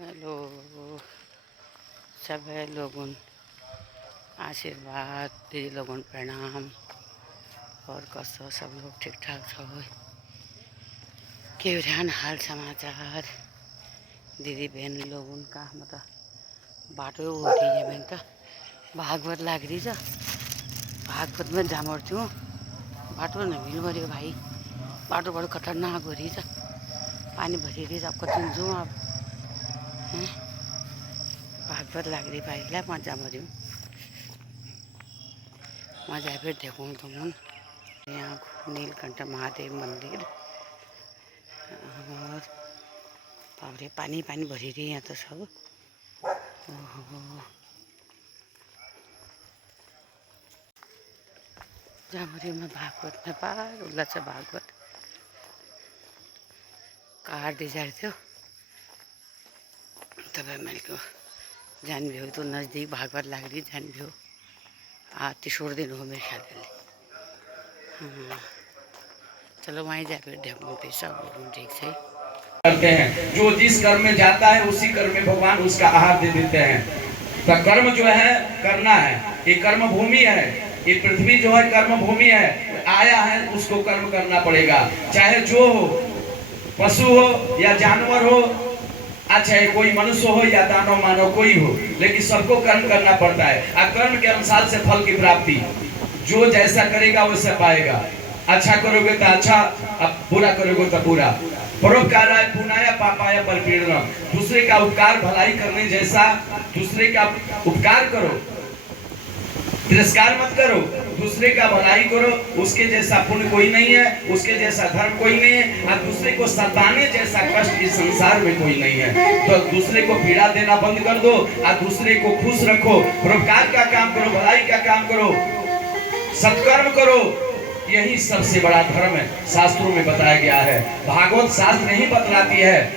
Hello सब है लोगों आशीर्वाद दी लोगों प्रणाम। और कसो सब लोग ठीक ठाक सब के हाल समाचार दीदी बहन लोगों का मतलब बाटो उठी है बहन तो भागवत लाग रही छ। भागवत में जामर थियो बाटो न मिल मऱ्यो भाई। बाटो बड़ो खतरनाक हो रही छ। पानी भरी रही अब कति जाऊँ अब हैं। भागवत लाग रही भाई ला मजा मऱ्यो मजा फिर देखूँ तुम यहाँ नीलकंठ महादेव मंदिर। और बाबरे पानी पानी भरी रही यहाँ तो सब। जामरी में भागवत में पार उल्ला छ भागवत कार दे जा थियो तब मैंने को जान भी हो तो नज़दीक भागवत लाग रही जान भी हो। तीसरा दिन हो मेरे ख्याल में। हाँ चलो वहीं जा फिर देखो पैसा ठीक से करते हैं। जो जिस कर्म में जाता है उसी कर्म में भगवान उसका आहार दे देते हैं। तो कर्म जो है करना है। ये कर्म भूमि है, ये पृथ्वी जो है कर्म भूमि है। आया है उसको कर्म करना पड़ेगा, चाहे जो हो, पशु हो या जानवर हो, चाहे कोई मनुष्य हो या दानव मानव कोई हो, लेकिन सबको कर्म करना पड़ता है। कर्म के अनुसार से फल की प्राप्ति, जो जैसा करेगा वैसा पाएगा। अच्छा करोगे तो अच्छा, अब बुरा करोगे तो बुरा। परोपकाराय पुण्याय पापाय परपीड़नम, दूसरे का उपकार भलाई करने जैसा दूसरे का उपकार करो, तिरस्कार मत करो। दूसरे का भलाई करो, उसके जैसा पुण्य कोई नहीं है, उसके जैसा धर्म कोई नहीं है। और दूसरे को सताने जैसा कष्ट इस संसार में कोई नहीं है। तो दूसरे को पीड़ा देना बंद कर दो और दूसरे को खुश रखो। परोपकार का काम करो, भलाई का काम करो, सत्कर्म करो। यही सबसे बड़ा धर्म है, शास्त्रों में बताया गया है। भागवत शास्त्र नहीं बतलाती है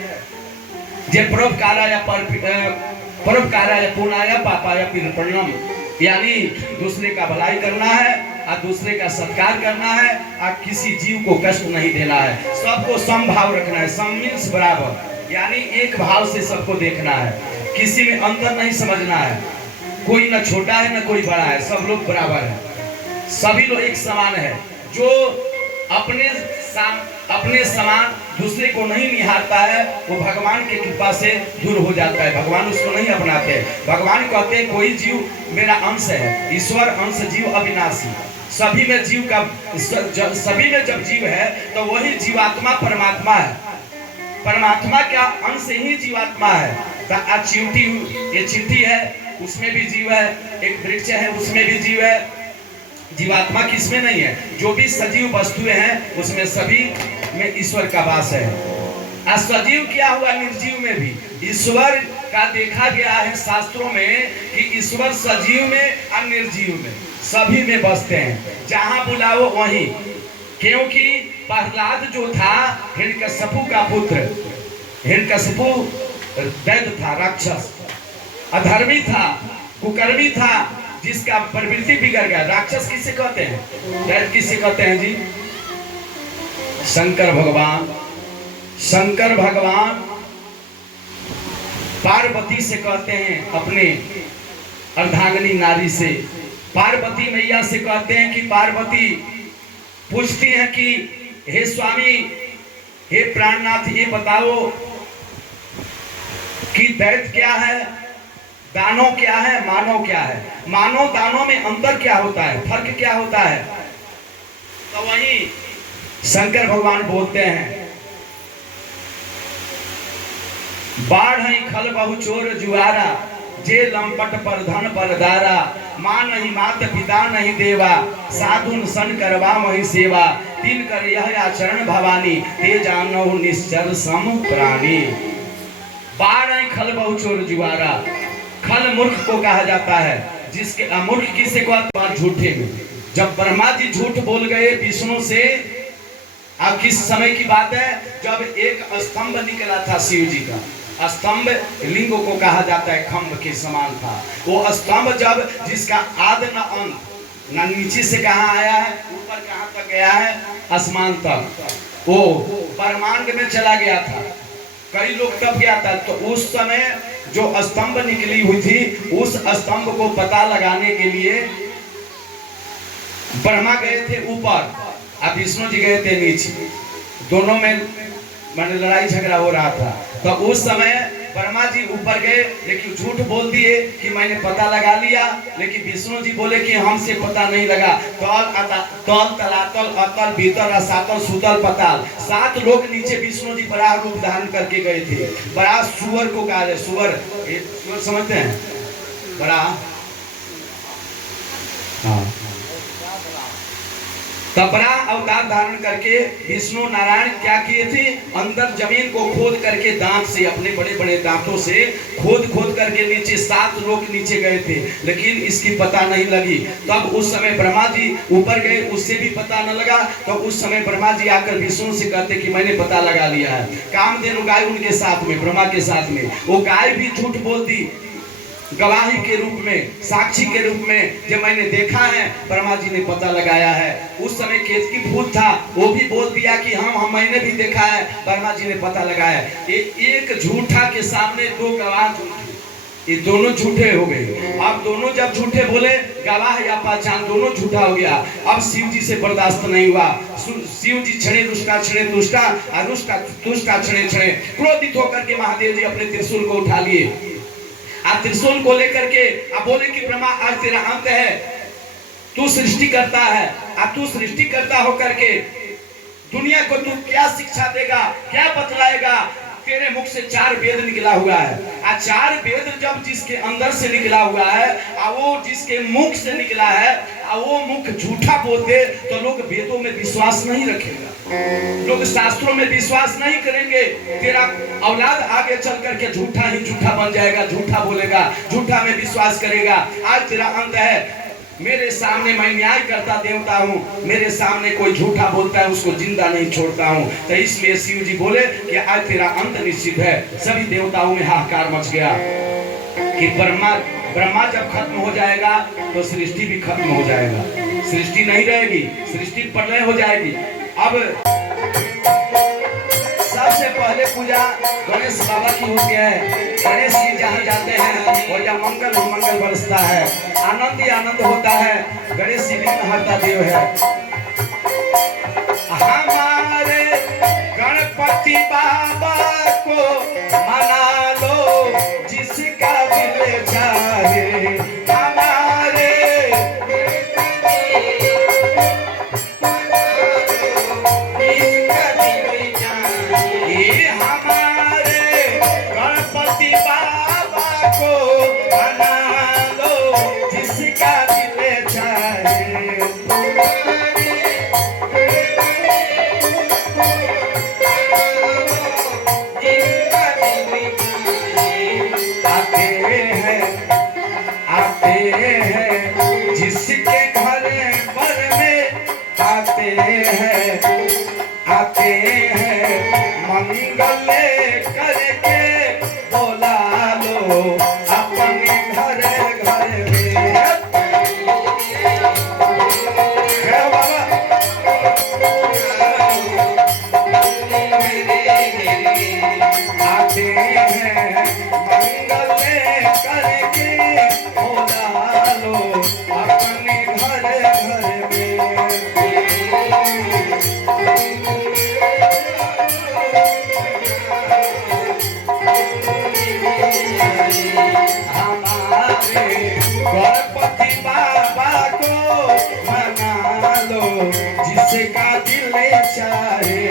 जे परोपकाराय पुण्याय पापाय परपीड़नम, यानी दूसरे का भलाई करना है और दूसरे का सत्कार करना है और किसी जीव को कष्ट नहीं देना है। सबको समभाव रखना है, सम मीन्स बराबर, यानी एक भाव से सबको देखना है। किसी में अंतर नहीं समझना है, कोई न छोटा है न कोई बड़ा है, सब लोग बराबर है, सभी लोग एक समान है। जो अपने समान दूसरे को नहीं निहारता है वो भगवान की कृपा से दूर हो जाता है। भगवान उसको नहीं अपनाते। भगवान कहते हैं कोई जीव मेरा अंश है, ईश्वर अंश जीव अविनाशी। सभी में जीव का सभी में जब जीव है तो वही जीवात्मा परमात्मा है। परमात्मा का अंश ही जीवात्मा है। चिंटी, ये चिंटी है उसमें भी जीव है, एक वृक्ष है उसमें भी जीव है। जीवात्मा किसमें नहीं है? जो भी सजीव वस्तुएं हैं उसमें सभी में ईश्वर का वास है। सजीव क्या हुआ निर्जीव में भी ईश्वर का देखा गया है शास्त्रों में कि ईश्वर सजीव में और निर्जीव में सभी में बसते हैं। जहां बुलाओ वहीं, क्योंकि प्रहलाद जो था हिरण्यकशिपु का पुत्र, हिरण्यकशिपु दैत्य था, राक्षस, अधर्मी था, कुकर्मी था, जिसका प्रवृत्ति बिगड़ गया। राक्षस किसे कहते हैं? दैत्य किसे कहते हैं जी? शंकर भगवान। शंकर भगवान पार्वती से कहते हैं, अपने अर्धांगिनी नारी से, पार्वती मैया से कहते हैं कि पार्वती पूछती हैं कि हे स्वामी, हे प्राणनाथ, ये बताओ कि दैत्य क्या है, दानव क्या है, मानव क्या है? मानव दानव में अंतर क्या होता है, फर्क क्या होता है? तो वही शंकर भगवान बोलते हैं, बाढ़ ही खल बहु चोर जुआरा, जे लंपट पर धन पर दारा, मां नहीं मात पिता नहीं देवा, साधुन सन करवा वही सेवा, तीन कर यह आचरण भवानी, ते जानो निश्चर सम प्राणी। बाढ़ ही खल बहु चोर जुआरा, खल मूर्ख को कहा जाता है, जिसके मूर्ख किसे कहते हैं? झूठे में। जब ब्रह्मा जी झूठ बोल गए विष्णु से, अब किस समय की बात है? जब एक स्तंभ निकला था शिव जी का, स्तंभ लिंग को कहा जाता है, खंभ के समान था वो स्तंभ, जब जिसका आद न अंत, न नीचे से कहाँ आया है ऊपर कहाँ तक गया है, आसमान तक, वो ब्रह्मांड में चला गया था। कई लोग तब गया था। तो उस समय जो स्तंभ निकली हुई थी, उस स्तंभ को पता लगाने के लिए ब्रह्मा गए थे ऊपर और विष्णु जी गए थे नीचे। दोनों में मैंने लड़ाई झगड़ा हो रहा था। तो उस समय ब्रह्मा जी ऊपर गए, लेकिन झूठ बोल दिए कि मैंने पता लगा लिया। लेकिन विष्णु जी बोले कि हमसे पता नहीं लगा। तल तलातल अतल भीतर असातल सुतल पताल, 7 लोग नीचे विष्णु जी बड़ा रूप धारण करके गए थे। बड़ा सुअर को कहा जाए, सुअर समझते हैं, बड़ा हाँ, तबरा अवतार धारण करके विष्णु नारायण क्या किए थे, अंदर जमीन को खोद करके दांत से, अपने बड़े बड़े दांतों से खोद खोद करके नीचे 7 लोग नीचे गए थे, लेकिन इसकी पता नहीं लगी। तब उस समय ब्रह्मा जी ऊपर गए, उससे भी पता न लगा। तो उस समय ब्रह्मा जी आकर विष्णु से कहते कि मैंने पता लगा लिया है। कामधेनु गाय उनके साथ में, ब्रह्मा के साथ में, वो गाय भी झूठ बोल दी गवाही के रूप में, साक्षी के रूप में, जब मैंने देखा है, ब्रह्मा जी ने पता लगाया है। उस समय केतकी भूत था, वो भी बोल दिया कि हम मैंने भी देखा है, ब्रह्मा जी ने पता लगाया। एक झूठा के सामने 2 गवाह झूठे, ये दोनों झूठे हो गए। अब दोनों जब झूठे बोले, गवाह या पहचान दोनों झूठा हो गया। अब शिव जी से बर्दाश्त नहीं हुआ। शिव जी छड़े रुष्टा छड़े तुष्टा, और रुष्टा तुष्टा छड़े छड़े, क्रोधित होकर के महादेव जी अपने त्रिशूल को उठा लिए। आप त्रिशूल को लेकर के आप बोले कि ब्रह्मा आज तेरा अंत है, तू सृष्टि करता है, अब तू सृष्टि करता होकर के दुनिया को तू क्या शिक्षा देगा, क्या बतलाएगा। तेरे मुख से 4 वेद निकला हुआ है, आ 4 वेद जब जिसके अंदर से निकला हुआ है, आ वो जिसके मुख से निकला है, आ वो मुख झूठा बोलते तो लोग वेदों में विश्वास नहीं रखेगा, लोग शास्त्रों में विश्वास नहीं करेंगे। तेरा औलाद आगे चल करके झूठा ही झूठा बन जाएगा, झूठा बोलेगा, झूठा में विश्वास करेगा। आज तेरा अंत है, मेरे सामने मैं न्याय करता देवता हूँ, मेरे सामने कोई झूठा बोलता है उसको जिंदा नहीं छोड़ता हूँ। तो इसलिए शिव जी बोले कि आज तेरा अंत निश्चित है। सभी देवताओं में हाहाकार मच गया कि ब्रह्मा जब खत्म हो जाएगा तो सृष्टि भी खत्म हो जाएगा, सृष्टि नहीं रहेगी, सृष्टि प्रलय हो जाएगी। अब सबसे पहले पूजा गणेश बाबा की होती है। गणेश जी जहाँ जाते हैं वो या मंगल ही मंगल बरसता है, आनंद ही आनंद होता है। गणेश जी विघ्नहर्ता देव है। हमारे गणपति बाबा को मना लो, जिसका दिल चाहे। हमारे गणपति बाबा को मना लो, जिसका दिल चाहे। जिसके घर पर में आते हैं मंगल करके बोला लो अपने घर घर में। आते हैं मंगल करके बोला लो अपने घर घर में। हमारे गणपति बाबा को मना लो, जिसका दिल चाहे।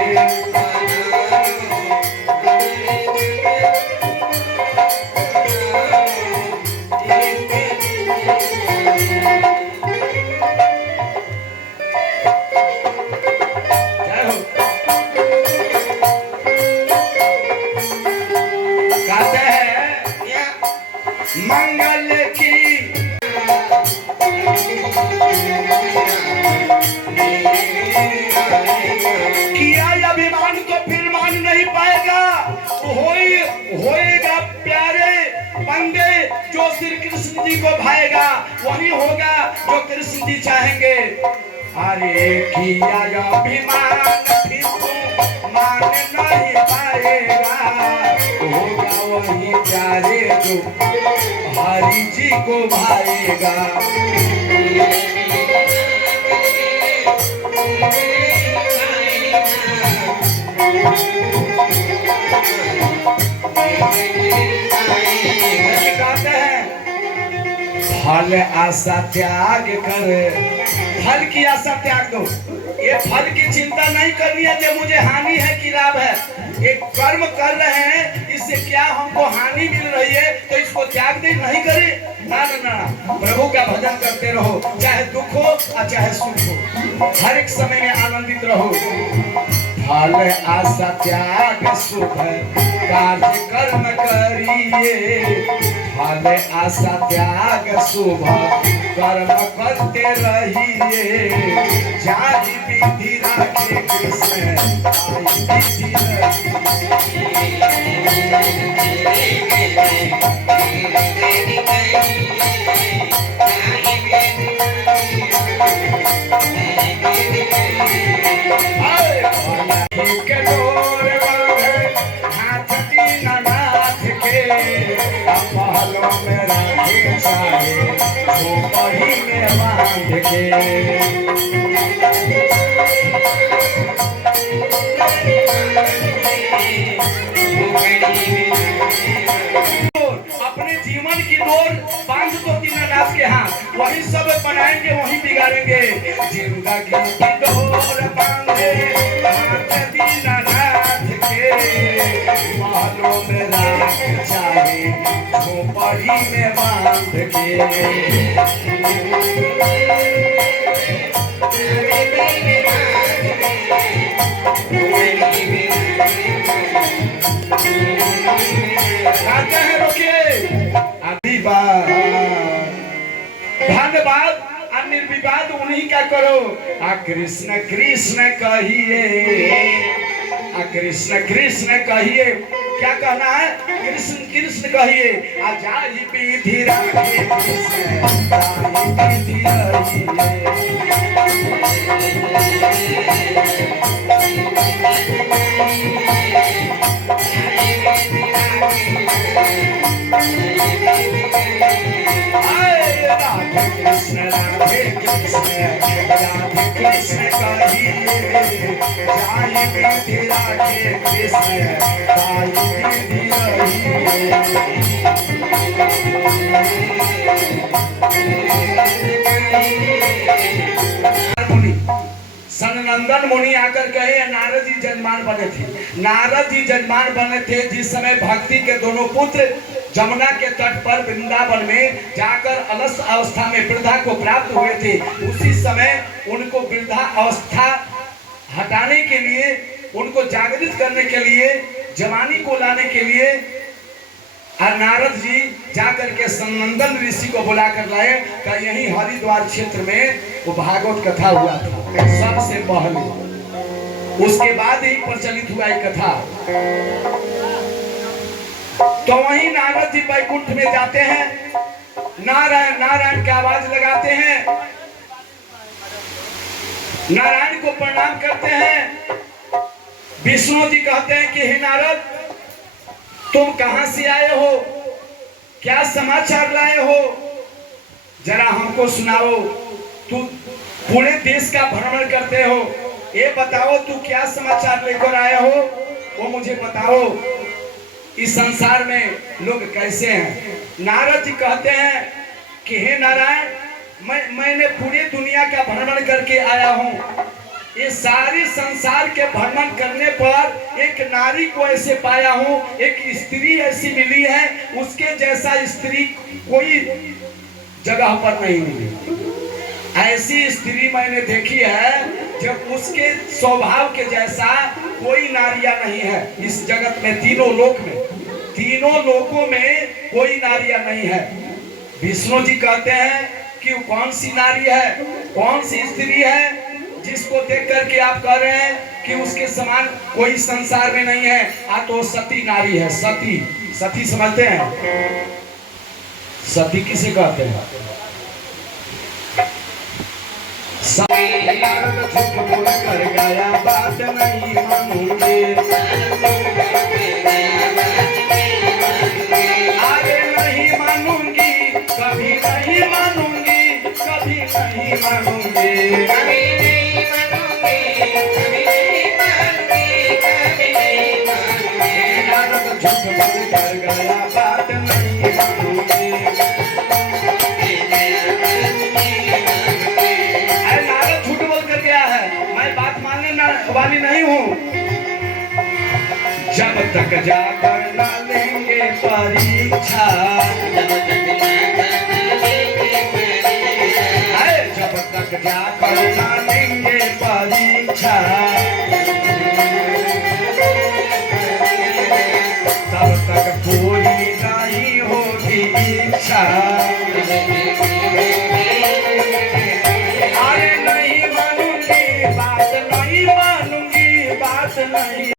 मंगल की किया अभिमान तो फिर मान नहीं पाएगा। होएगा प्यारे बंदे जो श्री कृष्ण जी को भाएगा, वही होगा जो कृष्ण जी चाहेंगे। अरे किया अभिमान फिर मान नहीं पाएगा, होगा वही प्यारे जो हरि जी को भाएगा। फल आशा त्याग कर, फल की आशा त्याग दो। ये फल की चिंता नहीं करनी है कि मुझे हानि है कि लाभ है। एक कर्म कर रहे हैं, इससे क्या हमको हानि मिल रही है तो इसको त्याग दे नहीं करे। ना ना ना, प्रभु का भजन करते रहो, चाहे दुख हो और चाहे सुख हो, हर एक समय में आनंदित रहो। फल आशा त्याग सुख कार्य कर्म करिए, फल आशा त्याग शुभ कर्म करते रहिए। जाहि विधि राखे कृष्ण ताहि विधि अपने जीवन की डोर बांध दो दीनानाथ के हाथ, वही सब बनाएंगे वही बिगाड़ेंगे। जिंदगी की डोर बांधे हाथ दीनानाथ के, महलों में राख चाहे झोपड़ी में बांध के। धन्यवाद निर्विवाद उन्हीं का करो। आ कृष्ण कृष्ण कहिए, आ कृष्ण कृष्ण कहिए। क्या कहना है? कृष्ण कृष्ण कहिए। आ जाहि विधि राखे कृष्ण ताहि विधि रहिए। कृष्ण राधे कृष्ण राधे कृष्ण कहिए, जाहि विधि राखे कृष्ण ताहि विधि रहिए। सनंदन मुनि आकर कहे नारद जी जजमान बने थे। नारद जी जजमान बने थे जिस समय भक्ति के दोनों पुत्र जमुना के तट पर वृंदावन में जाकर अलस अवस्था में वृद्धा को प्राप्त हुए थे। उसी समय उनको वृद्धा अवस्था हटाने के लिए, उनको जागृत करने के लिए, जवानी को लाने के लिए और नारद जी जाकर के सनंदन ऋषि को बुलाकर लाए। का यही हरिद्वार क्षेत्र में वो भागवत कथा हुआ था सबसे पहले, उसके बाद ही प्रचलित हुआ ये कथा। तो वही नारद जी बैकुंठ में जाते हैं, नारायण नारायण की आवाज लगाते हैं, नारायण को प्रणाम करते हैं। विष्णु जी कहते हैं कि हे नारद, तुम कहां से आए हो, क्या समाचार लाए हो, जरा हमको सुनाओ। तू पूरे देश का भ्रमण करते हो, ये बताओ तू क्या समाचार लेकर आए हो, वो मुझे बताओ। इस संसार में लोग कैसे हैं? नारद जी कहते हैं कि हे नारायण, मैंने पूरी दुनिया का भ्रमण करके आया हूँ। ये सारे संसार के भ्रमण करने पर एक नारी को ऐसे पाया हूँ, एक स्त्री ऐसी मिली है, उसके जैसा स्त्री कोई जगह पर नहीं मिली। ऐसी स्त्री मैंने देखी है जब उसके स्वभाव के जैसा कोई नारियां नहीं है इस जगत में। तीनों लोकों में कोई नारियां नहीं है। विष्णु जी कहते हैं कि कौन सी नारी है, कौन सी स्त्री है जिसको देख करके आप कह रहे हैं कि उसके समान कोई संसार में नहीं है। तो सती नारी है। सती, सती समझते हैं? सती किसे कहते हैं? नारद झूठ बोल कर गया बात नहीं मानूंगी आगे नहीं मानूंगी कभी नहीं मानूंगी कभी नहीं मानूंगी नारद झूठ बोल कर गया बात नहीं मानूंगी नारद झूठ बोल कर गया है मैं बात मानने वाली नहीं हूँ जब तक जाकर ना लेंगे परीक्षा